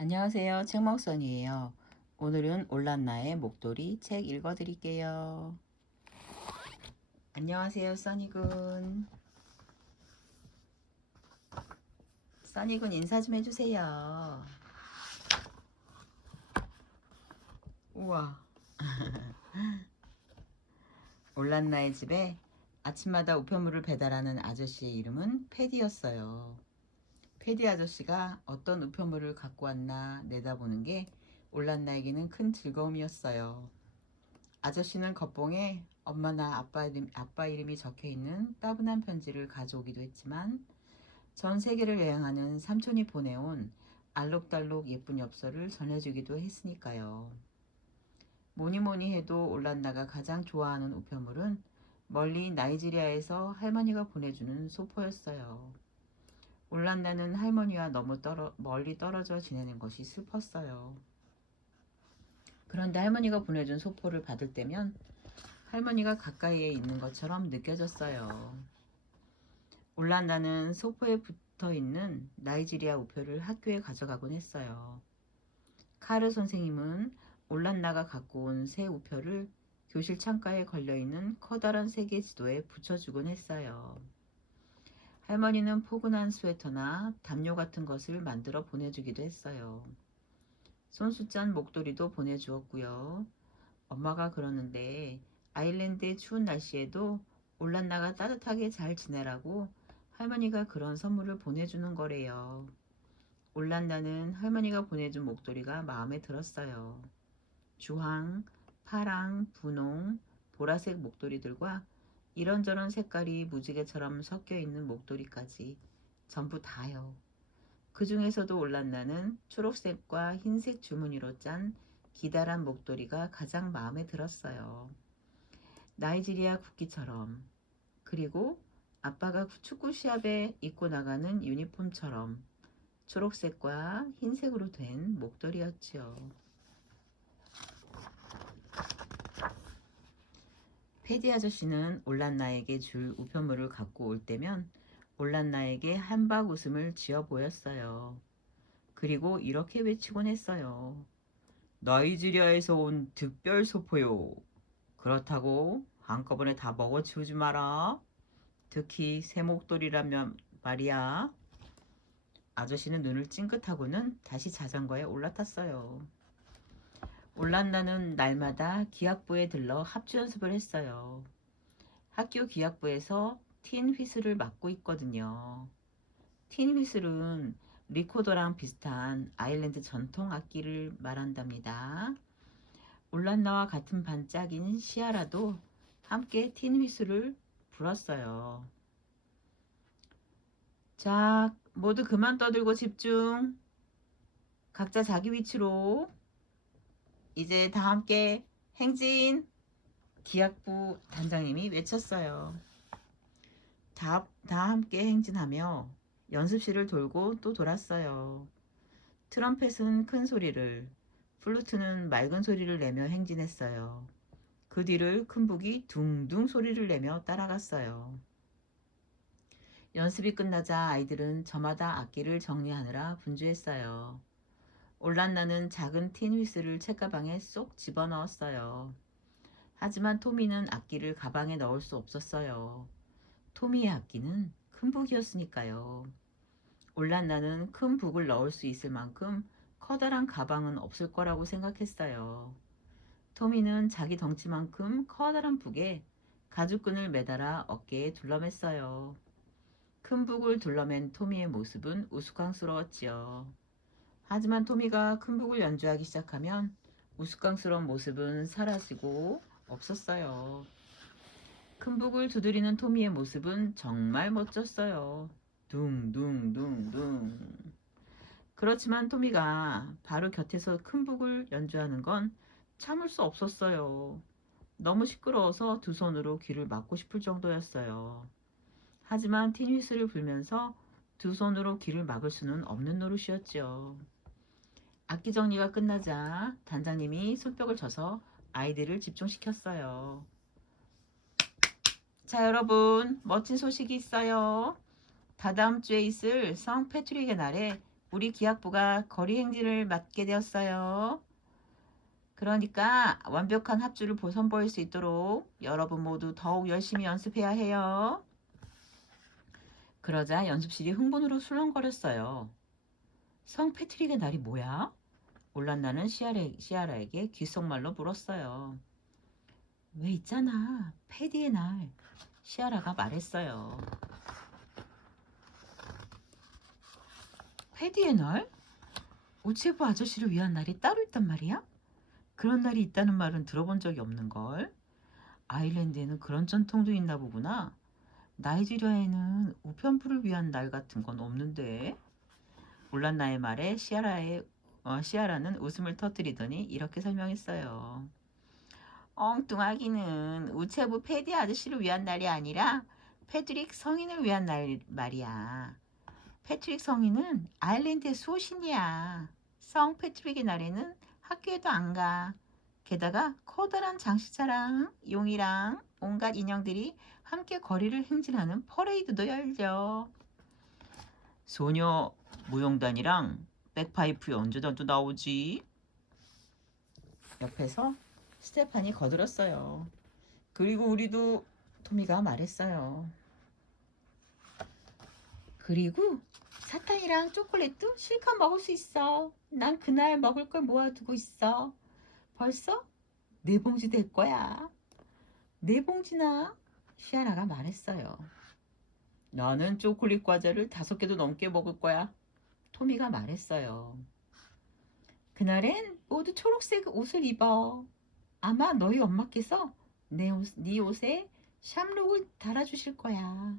안녕하세요. 책먹선이에요. 오늘은 올란나의 목도리 책 읽어드릴게요. 안녕하세요, 써니군. 써니군 인사 좀 해주세요. 우와. 올란나의 집에 아침마다 우편물을 배달하는 아저씨의 이름은 패디였어요. 패디 아저씨가 어떤 우편물을 갖고 왔나 내다보는 게 올란나에게는 큰 즐거움이었어요. 아저씨는 겉봉에 엄마나 아빠 이름이 적혀있는 따분한 편지를 가져오기도 했지만 전 세계를 여행하는 삼촌이 보내온 알록달록 예쁜 엽서를 전해주기도 했으니까요. 뭐니뭐니 해도 올란다가 가장 좋아하는 우편물은 멀리 나이지리아에서 할머니가 보내주는 소포였어요. 올란다는 할머니와 너무 멀리 떨어져 지내는 것이 슬펐어요. 그런데 할머니가 보내준 소포를 받을 때면 할머니가 가까이에 있는 것처럼 느껴졌어요. 올란다는 소포에 붙어 있는 나이지리아 우표를 학교에 가져가곤 했어요. 카르 선생님은 올란다가 갖고 온 새 우표를 교실 창가에 걸려있는 커다란 세계 지도에 붙여주곤 했어요. 할머니는 포근한 스웨터나 담요 같은 것을 만들어 보내주기도 했어요. 손수짠 목도리도 보내주었고요. 엄마가 그러는데 아일랜드의 추운 날씨에도 올란나가 따뜻하게 잘 지내라고 할머니가 그런 선물을 보내주는 거래요. 올란나는 할머니가 보내준 목도리가 마음에 들었어요. 주황, 파랑, 분홍, 보라색 목도리들과 이런저런 색깔이 무지개처럼 섞여 있는 목도리까지 전부 다요. 그 중에서도 올란나는 초록색과 흰색 주머니로 짠 기다란 목도리가 가장 마음에 들었어요. 나이지리아 국기처럼, 그리고 아빠가 축구 시합에 입고 나가는 유니폼처럼 초록색과 흰색으로 된 목도리였지요. 패디 아저씨는 올란나에게 줄 우편물을 갖고 올 때면 올란나에게 한박 웃음을 지어 보였어요. 그리고 이렇게 외치곤 했어요. 나이지리아에서 온 특별 소포요. 그렇다고 한꺼번에 다 먹어치우지 마라. 특히 새 목도리라면 말이야. 아저씨는 눈을 찡긋하고는 다시 자전거에 올라탔어요. 올란나는 날마다 기악부에 들러 합주 연습을 했어요. 학교 기악부에서 틴 휘슬을 맡고 있거든요. 틴 휘슬은 리코더랑 비슷한 아일랜드 전통 악기를 말한답니다. 올란나와 같은 반짝인 시아라도 함께 틴 휘슬을 불었어요. 자, 모두 그만 떠들고 집중. 각자 자기 위치로. 이제 다 함께 행진. 기악부 단장님이 외쳤어요. 다 함께 행진하며 연습실을 돌고 또 돌았어요. 트럼펫은 큰 소리를, 플루트는 맑은 소리를 내며 행진했어요. 그 뒤를 큰 북이 둥둥 소리를 내며 따라갔어요. 연습이 끝나자 아이들은 저마다 악기를 정리하느라 분주했어요. 올란나는 작은 틴 휘슬을 책가방에 쏙 집어넣었어요. 하지만 토미는 악기를 가방에 넣을 수 없었어요. 토미의 악기는 큰 북이었으니까요. 올란나는 큰 북을 넣을 수 있을 만큼 커다란 가방은 없을 거라고 생각했어요. 토미는 자기 덩치만큼 커다란 북에 가죽끈을 매달아 어깨에 둘러맸어요. 큰 북을 둘러맨 토미의 모습은 우스꽝스러웠지요. 하지만 토미가 큰 북을 연주하기 시작하면 우스꽝스러운 모습은 사라지고 없었어요. 큰 북을 두드리는 토미의 모습은 정말 멋졌어요. 둥둥둥둥. 그렇지만 토미가 바로 곁에서 큰 북을 연주하는 건 참을 수 없었어요. 너무 시끄러워서 두 손으로 귀를 막고 싶을 정도였어요. 하지만 틴 휘슬을 불면서 두 손으로 귀를 막을 수는 없는 노릇이었지요. 악기 정리가 끝나자 단장님이 손뼉을 쳐서 아이들을 집중시켰어요. 자, 여러분, 멋진 소식이 있어요. 다다음 주에 있을 성 패트릭의 날에 우리 기악부가 거리 행진을 맡게 되었어요. 그러니까 완벽한 합주를 선보일 수 있도록 여러분 모두 더욱 열심히 연습해야 해요. 그러자 연습실이 흥분으로 술렁거렸어요. 성 패트릭의 날이 뭐야? 올란나는 시아라에게 귓속말로 물었어요. 왜 있잖아, 패디의 날. 시아라가 말했어요. 패디의 날? 우체부 아저씨를 위한 날이 따로 있단 말이야? 그런 날이 있다는 말은 들어본 적이 없는걸. 아일랜드에는 그런 전통도 있나 보구나. 나이지리아에는 우편부를 위한 날 같은 건 없는데. 올란나의 말에 시아라는 웃음을 터뜨리더니 이렇게 설명했어요. 엉뚱하기는 우체부 패디 아저씨를 위한 날이 아니라 패트릭 성인을 위한 날 말이야. 패트릭 성인은 아일랜드의 수호신이야. 성 패트릭의 날에는 학교에도 안 가. 게다가 커다란 장식차랑 용이랑 온갖 인형들이 함께 거리를 행진하는 퍼레이드도 열려. 소녀 무용단이랑 백파이프 연주단도 나오지. 옆에서 스테판이 거들었어요. 그리고 우리도, 토미가 말했어요. 그리고 사탕이랑 초콜릿도 실컷 먹을 수 있어. 난 그날 먹을 걸 모아두고 있어. 벌써 4봉지 될 거야. 4봉지나? 시아나가 말했어요. 나는 초콜릿 과자를 5개도 넘게 먹을 거야. 토미가 말했어요. 그날엔 모두 초록색 옷을 입어. 아마 너희 엄마께서 네 옷에 샴록을 달아주실 거야.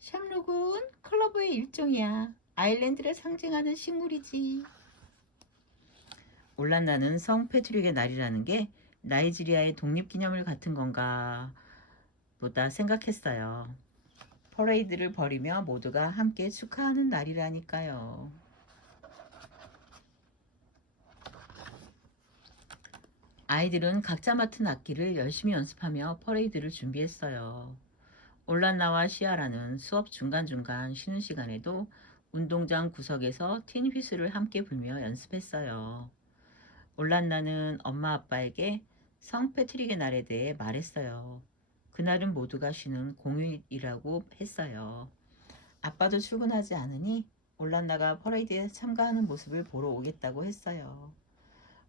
샴록은 클로버의 일종이야. 아일랜드를 상징하는 식물이지. 올란나는 성 패트릭의 날이라는 게 나이지리아의 독립기념일 같은 건가 보다 생각했어요. 퍼레이드를 벌이며 모두가 함께 축하하는 날이라니까요. 아이들은 각자 맡은 악기를 열심히 연습하며 퍼레이드를 준비했어요. 올란나와 시아라는 수업 중간중간 쉬는 시간에도 운동장 구석에서 틴 휘슬을 함께 불며 연습했어요. 올란나는 엄마 아빠에게 성 패트릭의 날에 대해 말했어요. 그날은 모두가 쉬는 공휴일이라고 했어요. 아빠도 출근하지 않으니 올란나가 퍼레이드에 참가하는 모습을 보러 오겠다고 했어요.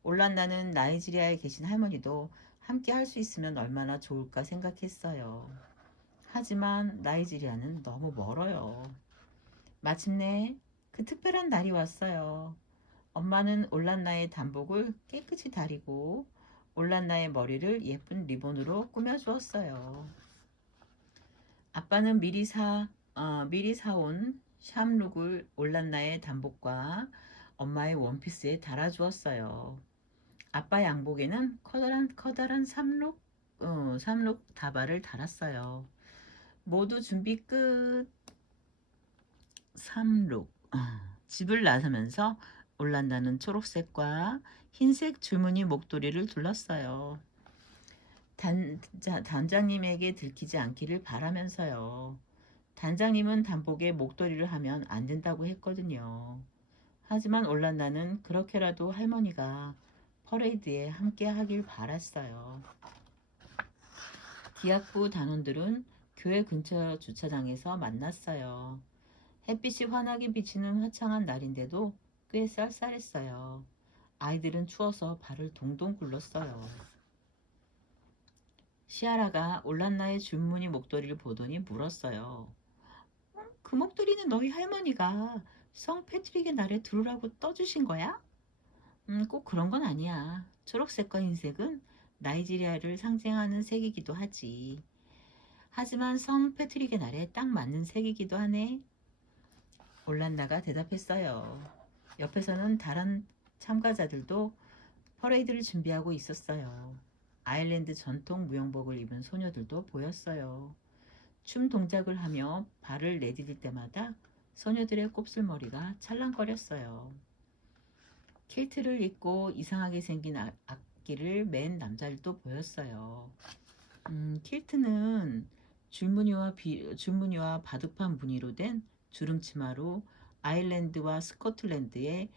올란나는 나이지리아에 계신 할머니도 함께 할 수 있으면 얼마나 좋을까 생각했어요. 하지만 나이지리아는 너무 멀어요. 마침내 그 특별한 날이 왔어요. 엄마는 올란나의 단복을 깨끗이 다리고 올란나의 머리를 예쁜 리본으로 꾸며주었어요. 아빠는 미리 사온 샴룩을 올란나의 단복과 엄마의 원피스에 달아주었어요. 아빠 양복에는 커다란 삼록 다발을 달았어요. 모두 준비 끝. 삼록. 집을 나서면서 올란나는 초록색과 흰색 줄무늬 목도리를 둘렀어요. 단장님에게 들키지 않기를 바라면서요. 단장님은 단복에 목도리를 하면 안 된다고 했거든요. 하지만 올란나는 그렇게라도 할머니가 퍼레이드에 함께 하길 바랐어요. 기악부 단원들은 교회 근처 주차장에서 만났어요. 햇빛이 환하게 비치는 화창한 날인데도 꽤 쌀쌀했어요. 아이들은 추워서 발을 동동 굴렀어요. 시아라가 올란나의 줄무늬 목도리를 보더니 물었어요. 그 목도리는 너희 할머니가 성 패트릭의 날에 두르라고 떠주신 거야? 꼭 그런 건 아니야. 초록색과 흰색은 나이지리아를 상징하는 색이기도 하지. 하지만 성 패트릭의 날에 딱 맞는 색이기도 하네. 올란나가 대답했어요. 옆에서는 다른 참가자들도 퍼레이드를 준비하고 있었어요. 아일랜드 전통 무용복을 입은 소녀들도 보였어요. 춤 동작을 하며 발을 내디딜 때마다 소녀들의 곱슬머리가 찰랑거렸어요. 킬트를 입고 이상하게 생긴 악기를 맨 남자들도 보였어요. 킬트는 줄무늬와 바둑판 무늬로 된 주름치마로 아일랜드와 스코틀랜드의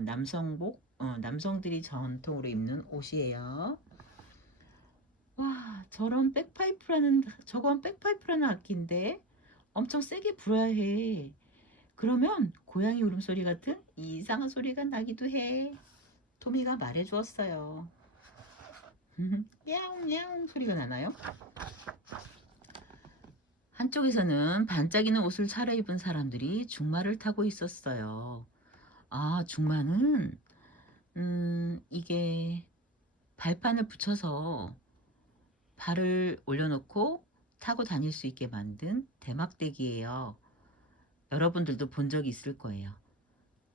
남성들이 전통으로 입는 옷이에요. 와, 저건 백파이프라는 악기인데 엄청 세게 불어야 해. 그러면 고양이 울음소리 같은 이상한 소리가 나기도 해. 토미가 말해주었어요. 야옹 야옹 소리가 나나요? 한쪽에서는 반짝이는 옷을 차려입은 사람들이 중마를 타고 있었어요. 아, 중마는 이게 발판을 붙여서 발을 올려놓고 타고 다닐 수 있게 만든 대막대기예요. 여러분들도 본 적이 있을 거예요.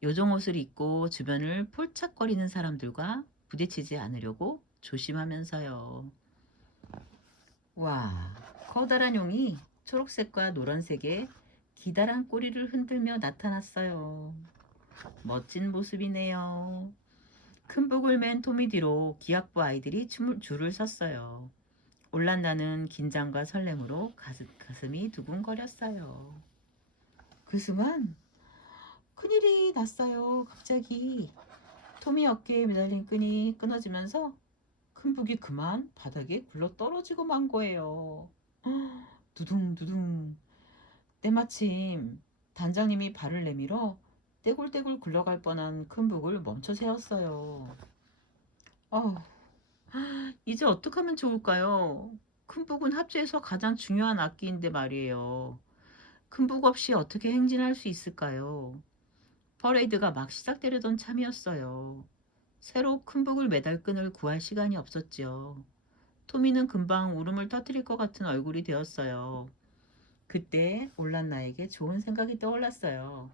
요정 옷을 입고 주변을 폴짝거리는 사람들과 부딪히지 않으려고 조심하면서요. 와, 커다란 용이 초록색과 노란색의 기다란 꼬리를 흔들며 나타났어요. 멋진 모습이네요. 큰 북을 맨 토미 뒤로 기악부 아이들이 줄을 섰어요. 올란나는 긴장과 설렘으로 가슴이 두근거렸어요. 그 순간 큰일이 났어요. 갑자기 토미 어깨에 매달린 끈이 끊어지면서 큰 북이 그만 바닥에 굴러 떨어지고 만 거예요. 두둥두둥. 때마침 단장님이 발을 내밀어 떼굴떼굴 굴러갈 뻔한 큰 북을 멈춰 세웠어요. 이제 어떻게 하면 좋을까요? 큰 북은 합주에서 가장 중요한 악기인데 말이에요. 큰 북 없이 어떻게 행진할 수 있을까요? 퍼레이드가 막 시작되려던 참이었어요. 새로 큰 북을 매달 끈을 구할 시간이 없었지요. 토미는 금방 울음을 터뜨릴 것 같은 얼굴이 되었어요. 그때 올란나에게 좋은 생각이 떠올랐어요.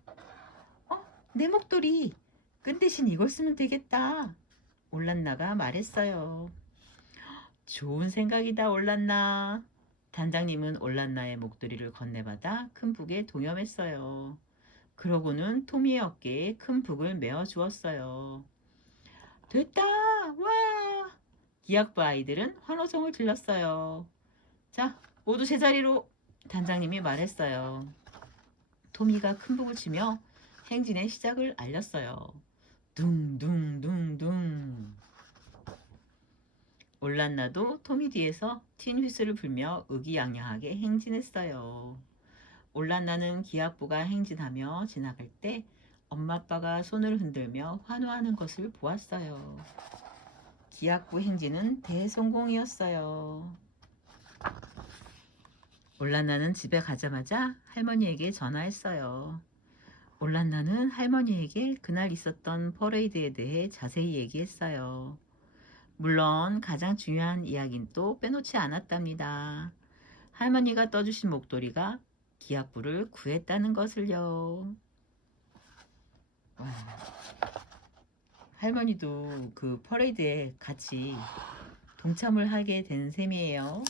내 목도리! 끈 대신 이걸 쓰면 되겠다. 올란나가 말했어요. 좋은 생각이다, 올란나. 단장님은 올란나의 목도리를 건네받아 큰 북에 동염했어요. 그러고는 토미의 어깨에 큰 북을 메어 주었어요. 됐다! 와! 기악부 아이들은 환호성을 질렀어요. 자, 모두 제자리로! 단장님이 말했어요. 토미가 큰 북을 치며 행진의 시작을 알렸어요. 둥둥둥둥. 올란나도 토미 뒤에서 틴 휘슬을 불며 의기양양하게 행진했어요. 올란나는 기악부가 행진하며 지나갈 때 엄마 아빠가 손을 흔들며 환호하는 것을 보았어요. 기악부 행진은 대성공이었어요. 올란나는 집에 가자마자 할머니에게 전화했어요. 올란나는 할머니에게 그날 있었던 퍼레이드에 대해 자세히 얘기했어요. 물론 가장 중요한 이야기는 또 빼놓지 않았답니다. 할머니가 떠주신 목도리가 기악부를 구했다는 것을요. 와, 할머니도 그 퍼레이드에 같이 동참을 하게 된 셈이에요.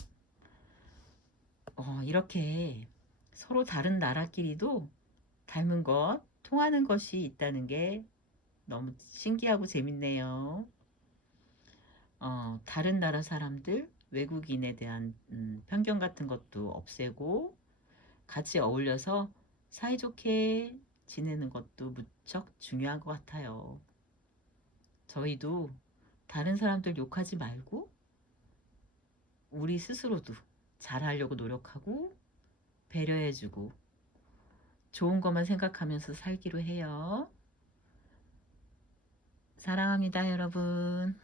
이렇게 서로 다른 나라끼리도 닮은 것, 통하는 것이 있다는 게 너무 신기하고 재밌네요. 다른 나라 사람들, 외국인에 대한 편견 같은 것도 없애고 같이 어울려서 사이좋게 지내는 것도 무척 중요한 것 같아요. 저희도 다른 사람들 욕하지 말고 우리 스스로도 잘하려고 노력하고 배려해주고 좋은 것만 생각하면서 살기로 해요. 사랑합니다, 여러분.